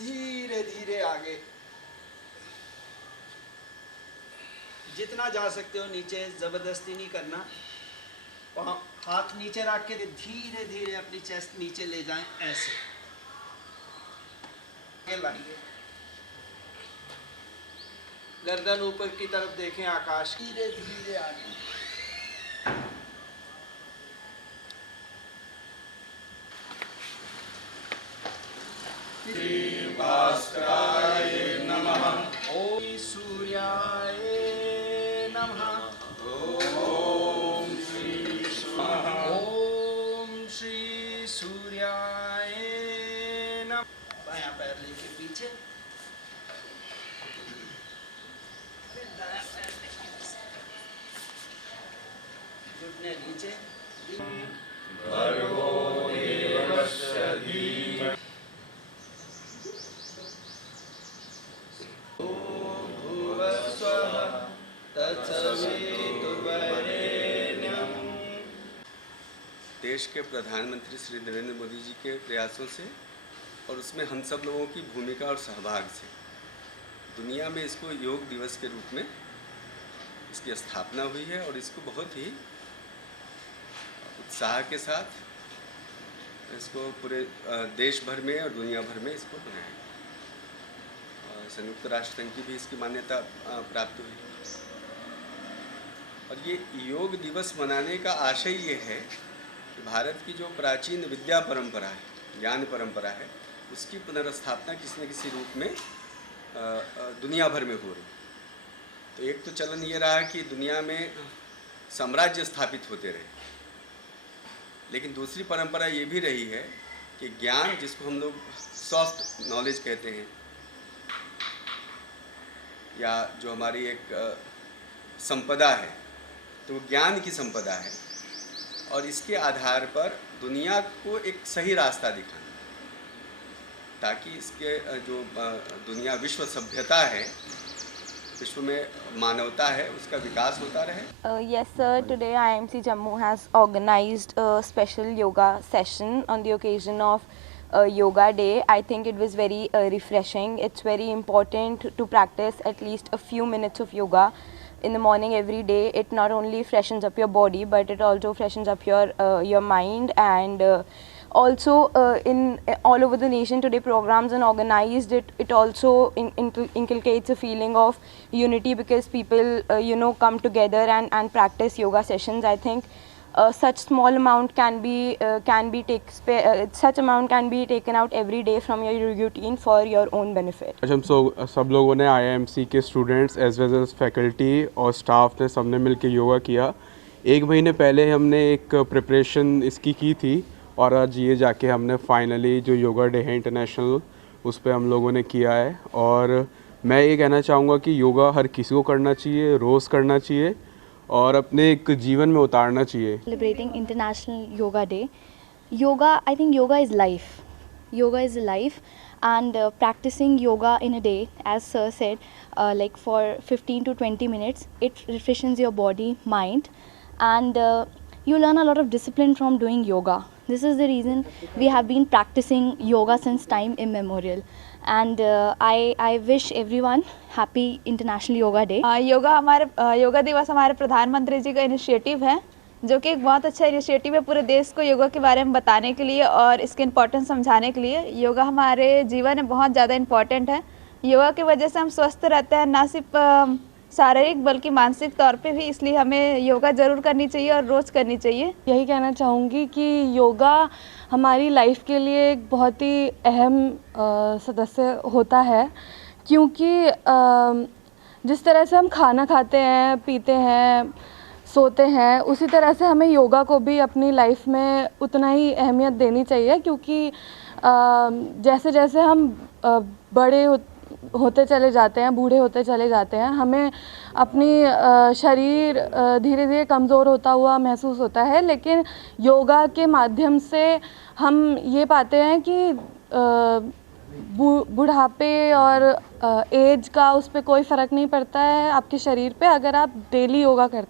धीरे धीरे आगे, जितना जा सकते हो नीचे, जबरदस्ती नहीं करना। हाथ नीचे रख के धीरे धीरे अपनी चेस्ट नीचे ले जाएं, ऐसे लाइए। गर्दन ऊपर की तरफ देखें, आकाश, धीरे धीरे आगे। श्री भास्कराय नमः। ओम सूर्याय नमः। ओम श्री स्वाहा। ओम श्री सूर्याय नमः। बायां पैर लेके पीछे, फिर दायां पैर लेके घुटने नीचे। भर्गो देवस्य धीमहि देश के प्रधानमंत्री श्री नरेंद्र मोदी जी के प्रयासों से और उसमें हम सब लोगों की भूमिका और सहभाग से दुनिया में इसको योग दिवस के रूप में इसकी स्थापना हुई है और इसको बहुत ही उत्साह के साथ इसको पूरे देश भर में और दुनिया भर में इसको मनाया गया। संयुक्त राष्ट्र संघ की भी इसकी मान्यता प्राप्त हुई और ये योग दिवस मनाने का आशय ये है कि भारत की जो प्राचीन विद्या परंपरा है, ज्ञान परंपरा है, उसकी पुनर्स्थापना किसी न किसी रूप में दुनिया भर में हो रही। तो एक तो चलन ये रहा कि दुनिया में साम्राज्य स्थापित होते रहे, लेकिन दूसरी परंपरा ये भी रही है कि ज्ञान, जिसको हम लोग सॉफ्ट नॉलेज कहते हैं, या जो हमारी एक संपदा है, तो वो ज्ञान की संपदा है और इसके आधार पर दुनिया को एक सही रास्ता दिखाना, ताकि इसके जो दुनिया विश्व सभ्यता है, विश्व में मानवता है, उसका विकास होता रहे। Yes sir, today IMC Jammu has organized a special yoga session on the occasion of Yoga Day. I think it was very refreshing. It's very important to practice at least a few minutes of yoga in the morning every day. It not only freshens up your body, but it also freshens up your mind, and also in all over the nation today programs are organized. It also inculcates a feeling of unity, because people come together and practice yoga sessions. I think such small amount can be taken out every day from your routine for your own benefit. आज हम सब लोगों ने IIMC के students as well as faculty और staff ने सबने मिलकर योगा किया। एक महीने पहले हमने एक प्रिपरेशन इसकी की थी और आज ये जाके हमने फाइनली जो योगा डे है इंटरनेशनल, उस पर हम लोगों ने किया है। और मैं ये कहना चाहूँगा कि योगा हर किसी को करना चाहिए, रोज़ करना चाहिए और अपने एक जीवन में उतारना चाहिए। Celebrating International Yoga Day. Yoga, I think yoga is life. Yoga is life, and practicing yoga in a day, as sir said, like for 15 to 20 minutes, it refreshes your body, mind, and you learn a lot of discipline from doing yoga. This is the reason we have been practicing yoga since time immemorial. And I wish everyone happy International Yoga Day. Yoga दिवस हमारे प्रधानमंत्री जी का initiative है, जो कि एक बहुत अच्छा इनिशिएटिव है पूरे देश को योगा के बारे में बताने के लिए और इसके इम्पोर्टेंस समझाने के लिए। योगा हमारे जीवन में बहुत ज़्यादा इम्पोर्टेंट है। योगा की वजह से हम स्वस्थ रहते हैं, ना सिर्फ शारीरिक बल्कि मानसिक तौर पे भी, इसलिए हमें योगा ज़रूर करनी चाहिए और रोज़ करनी चाहिए। यही कहना चाहूँगी कि योगा हमारी लाइफ के लिए एक बहुत ही अहम सदस्य होता है, क्योंकि जिस तरह से हम खाना खाते हैं, पीते हैं, सोते हैं, उसी तरह से हमें योगा को भी अपनी लाइफ में उतना ही अहमियत देनी चाहिए। क्योंकि जैसे जैसे हम बड़े होते चले जाते हैं, बूढ़े होते चले जाते हैं, हमें अपनी शरीर धीरे धीरे कमज़ोर होता हुआ महसूस होता है। लेकिन योगा के माध्यम से हम ये पाते हैं कि बुढ़ापे और एज का उस पर कोई फ़र्क नहीं पड़ता है आपके शरीर पे, अगर आप डेली योगा करते हैं।